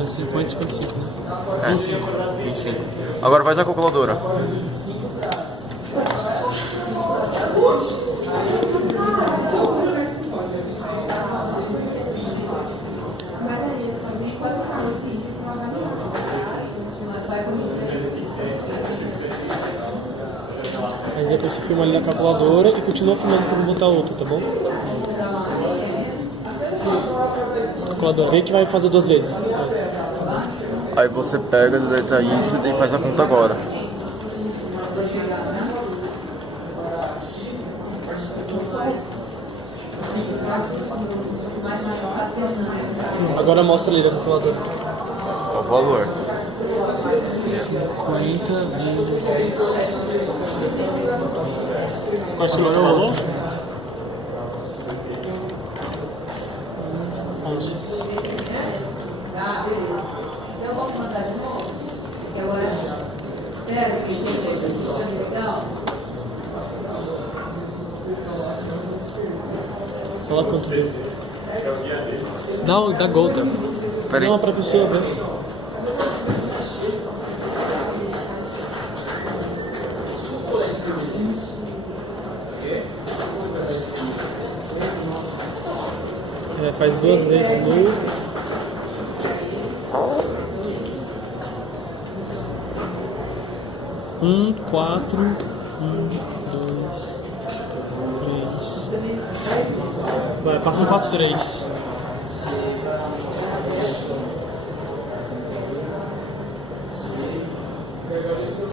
É 50 e 55, né? É, 25. Agora faz a calculadora. Aí depois você filma ali na calculadora e continua filmando pra não botar outro, tá bom? Calculadora, vem que vai fazer 2 vezes. Aí você pega, deleta isso e faz a conta agora. Agora mostra ali na calculadora. O valor. 50 vezes... Marcelo, teu valor? 11. Fala quanto deu. Dá gota. Peraí. Não, pra pessoa ver. Faz 2 vezes no... Um, 4, 1, 2, 3. Vai, passa um 4, 3.